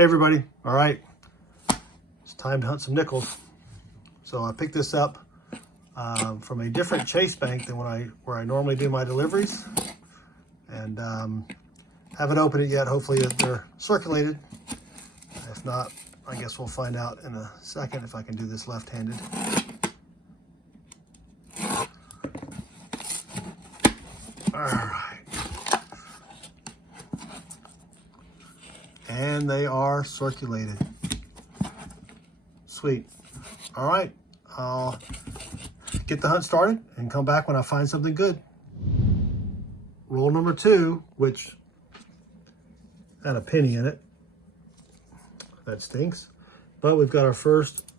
Hey everybody, all right, it's time to hunt some nickels. So I picked this up from a different chase bank than where I normally do my deliveries, and haven't opened it yet. Hopefully they're circulated. If not, I guess we'll find out in a second if I can do this left-handed. All right. And they are circulated. Sweet. All right, I'll get the hunt started and come back when I find something good. Roll number 2, which had a penny in it. That stinks. But we've got our first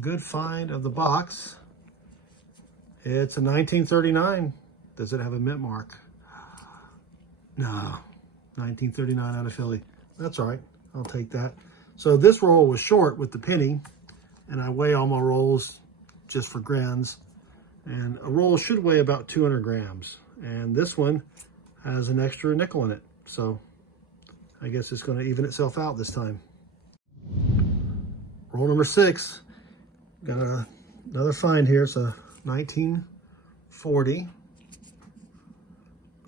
good find of the box. It's a 1939. Does it have a mint mark? No. 1939 out of Philly. That's all right. I'll take that. So this roll was short with the penny, and I weigh all my rolls just for grins. And a roll should weigh about 200 grams. And this one has an extra nickel in it. So I guess it's going to even itself out this time. Roll number 6. Got another find here. It's a 1940.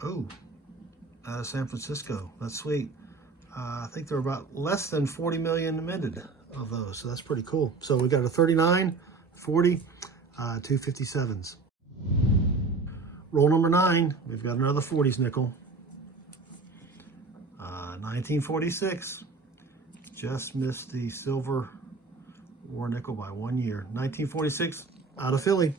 Oh, out of San Francisco. That's sweet. I think there are about less than 40 million minted of those, so that's pretty cool. So we got a 39, 40, 257s. Roll number 9, we've got another 40s nickel. 1946, just missed the silver war nickel by 1 year. 1946, out of Philly.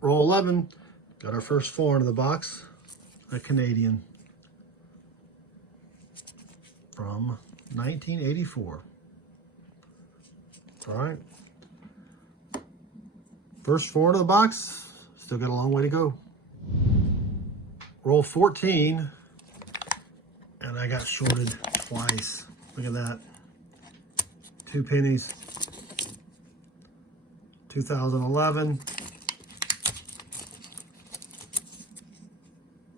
Roll 11, got our first foreign in the box. A Canadian from 1984. All right. First foreign of the box. Still got a long way to go. Roll 14. And I got shorted twice. Look at that. 2 pennies. 2011.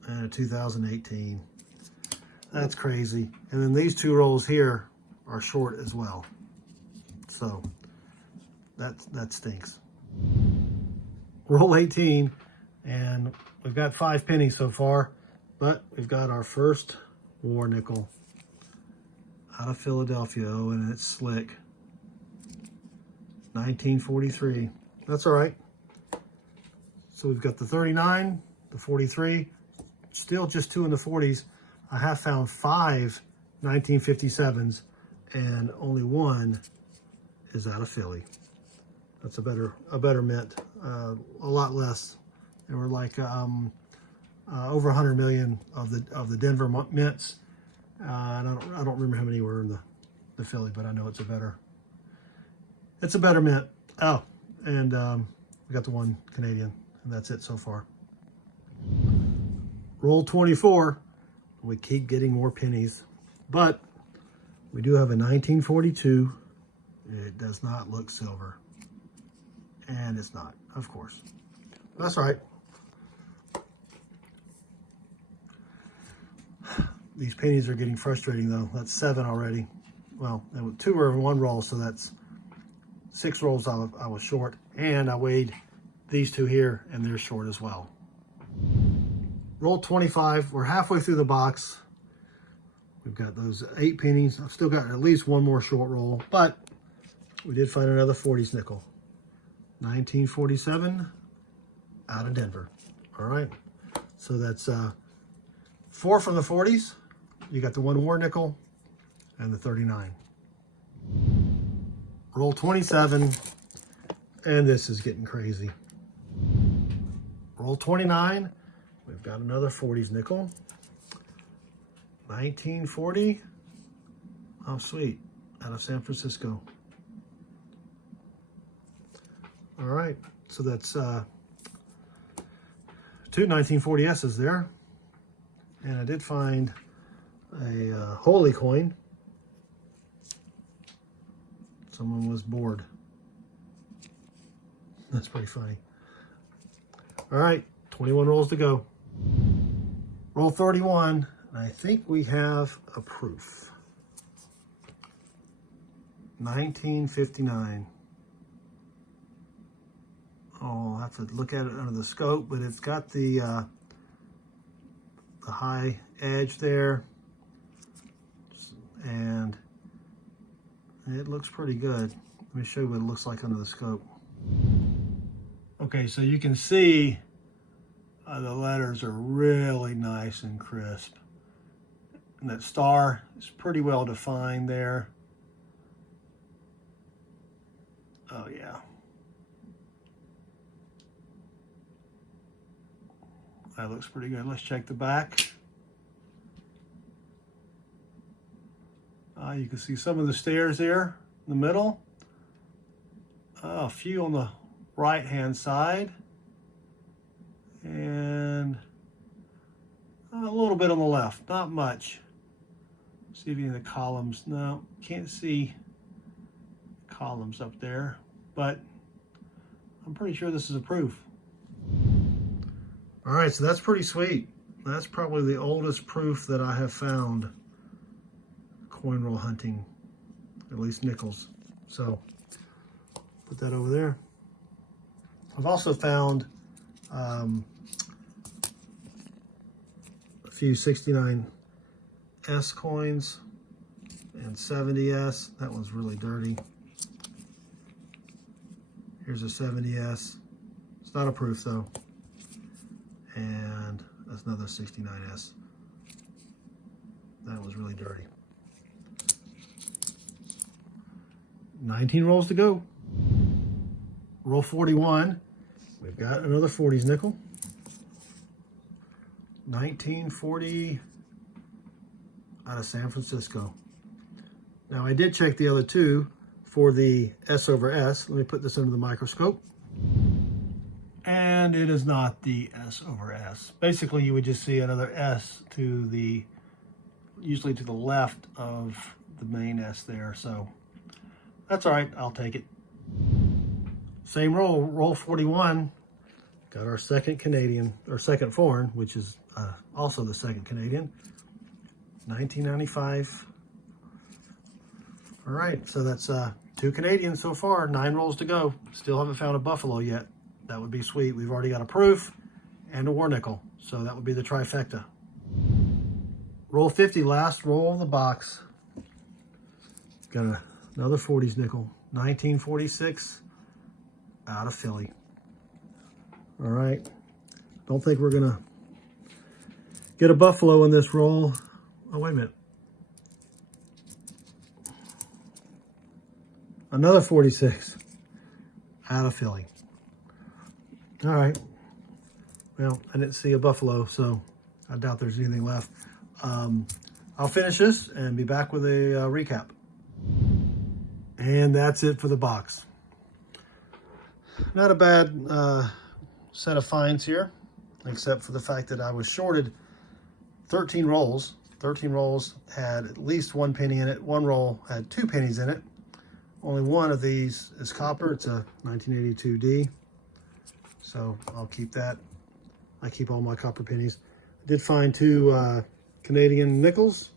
And a 2018. That's crazy. And then these 2 rolls here are short as well. So that stinks. Roll 18, and we've got 5 pennies so far, but we've got our first war nickel out of Philadelphia. Oh, and it's slick. 1943. That's all right. So we've got the 39, the 43. Still just 2 in the 40s. I have found 5 1957s, and only 1 is out of Philly. That's a better mint. A lot less. There were like over 100 million of the Denver mints. I don't remember how many were in the Philly, but I know it's a better mint. Oh, and we got the 1 Canadian, and that's it so far. Roll 24, we keep getting more pennies, but we do have a 1942. It does not look silver, and it's not, of course. That's all right. These pennies are getting frustrating though. That's 7 already. Well, 2 were in 1 roll, so that's 6 rolls I was short, and I weighed these 2 here, and they're short as well. Roll 25, we're halfway through the box. We've got those 8 pennies. I've still got at least 1 more short roll, but we did find another 40s nickel. 1947, out of Denver. All right, so that's 4 from the 40s. You got the 1 war nickel and the 39. Roll 27, and this is getting crazy. Roll 29. We've got another 40s nickel. 1940. Oh, sweet. Out of San Francisco. All right. So that's 2 1940S's there. And I did find a holy coin. Someone was bored. That's pretty funny. All right. 21 rolls to go. Roll 31, And I think we have a proof. 1959. Oh, I'll have to look at it under the scope, but it's got the high edge there, and it looks pretty good. Let me show you what it looks like under the scope. Okay, so you can see the letters are really nice and crisp. And that star is pretty well defined there. Oh yeah. That looks pretty good. Let's check the back. You can see some of the stairs there in the middle. A few on the right hand side. And a little bit on the left, not much. See if any of the columns, no, can't see columns up there, but I'm pretty sure this is a proof. All right, so that's pretty sweet. That's probably the oldest proof that I have found coin roll hunting, at least nickels. So put that over there. I've also found a few 69S coins and 70S. That one's really dirty. Here's a 70S. It's not a proof though. And that's another 69S. That was really dirty. 19 rolls to go. Roll 41. We've got another 40s nickel. 1940 out of San Francisco. Now I did check the other two for the S over S. Let me put this under the microscope. And it is not the S over S. Basically, you would just see another S to the, usually to the left of the main S there. So that's all right, I'll take it. Same roll, roll 41. Got our second Canadian, or second foreign, which is also the second Canadian. 1995. All right, so that's 2 Canadians so far, 9 rolls to go. Still haven't found a buffalo yet. That would be sweet. We've already got a proof and a war nickel, so that would be the trifecta. Roll 50, last roll of the box. Got another 40s nickel, 1946 out of Philly. All right, don't think we're gonna get a buffalo in this roll. Oh, wait a minute. Another 46 out of Philly. All right. Well, I didn't see a buffalo, so I doubt there's anything left. I'll finish this and be back with a recap. And that's it for the box. Not a bad set of finds here, except for the fact that I was shorted 13 rolls. 13 rolls had at least 1 penny in it. 1 roll had 2 pennies in it. Only one of these is copper. It's a 1982D. So I'll keep that. I keep all my copper pennies. I did find 2 Canadian nickels.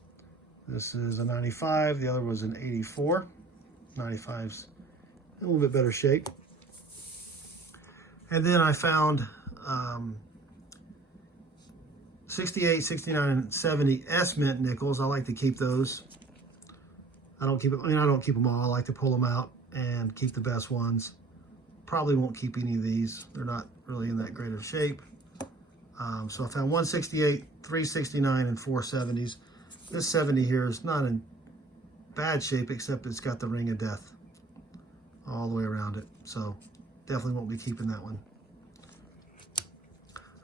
This is a 95. The other was an 84. 95's in a little bit better shape. And then I found 68, 69, and 70 S mint nickels. I like to keep those. I don't keep them all. I like to pull them out and keep the best ones. Probably won't keep any of these. They're not really in that great of shape. So I found 168, 369, and 4 70s. This 70 here is not in bad shape, except it's got the ring of death all the way around it. So definitely won't be keeping that one.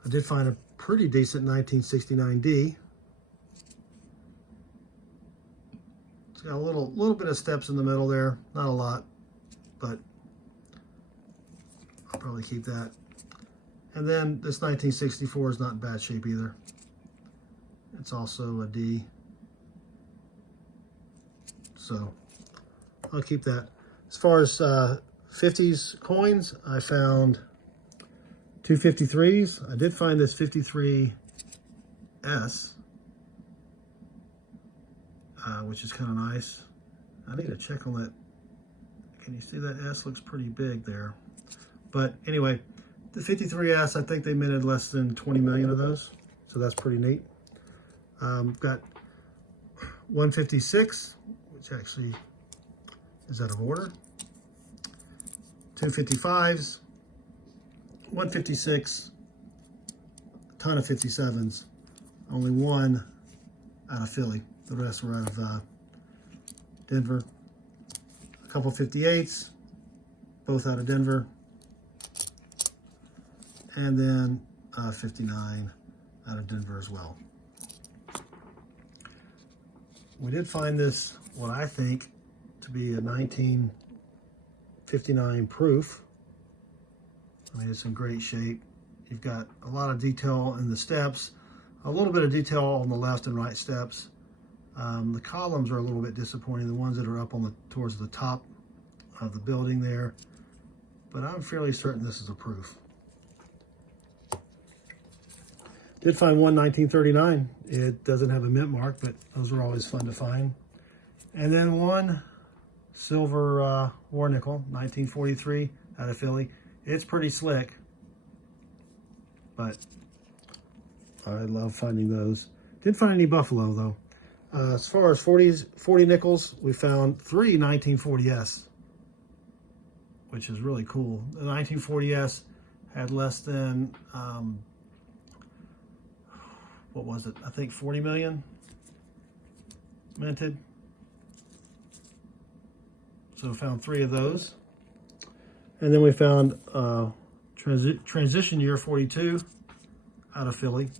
I did find a pretty decent 1969D. It's got a little bit of steps in the middle there, not a lot, but I'll probably keep that. And then this 1964 is not in bad shape either. It's also a D. So I'll keep that. As far as 50s coins, I found 2 53s. I did find this 53S. which is kind of nice. I need to check on that. Can you see that S looks pretty big there? But anyway, the 53S, I think they minted less than 20 million of those. So that's pretty neat. Got 156, which actually is out of order. 255s, 156, a ton of 57s. Only one out of Philly. The rest were out of Denver. A couple 58s, both out of Denver. And then 59 out of Denver as well. We did find this, what I think to be a 1959 proof. I mean, it's in great shape. You've got a lot of detail in the steps, a little bit of detail on the left and right steps. The columns are a little bit disappointing, the ones that are up on the towards the top of the building there, but I'm fairly certain this is a proof. Did find one 1939. It doesn't have a mint mark, but those are always fun to find. And then one silver war nickel, 1943 out of Philly. It's pretty slick, but I love finding those. Didn't find any Buffalo though. As far as 40 nickels, we found 3 1940s, which is really cool. The 1940s had less than, what was it? I think 40 million minted. So we found 3 of those. And then we found transition year 42 out of Philly.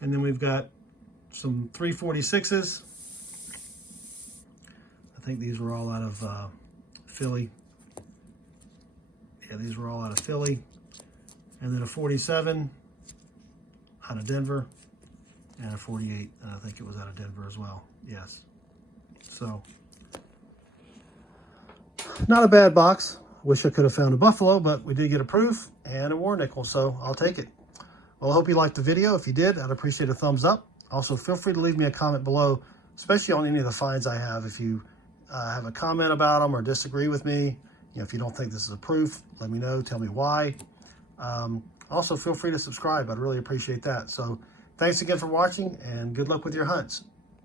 And then we've got some 346s. I think these were all out of Philly. Yeah, these were all out of Philly. And then a 47 out of Denver, and a 48, and I think it was out of Denver as well. Yes. So, not a bad box. Wish I could have found a Buffalo, but we did get a proof and a war nickel, so I'll take it. Well, I hope you liked the video. If you did, I'd appreciate a thumbs up. Also, feel free to leave me a comment below, especially on any of the finds I have. If you have a comment about them or disagree with me, if you don't think this is a proof, let me know. Tell me why. Also, feel free to subscribe. I'd really appreciate that. So, thanks again for watching, and good luck with your hunts.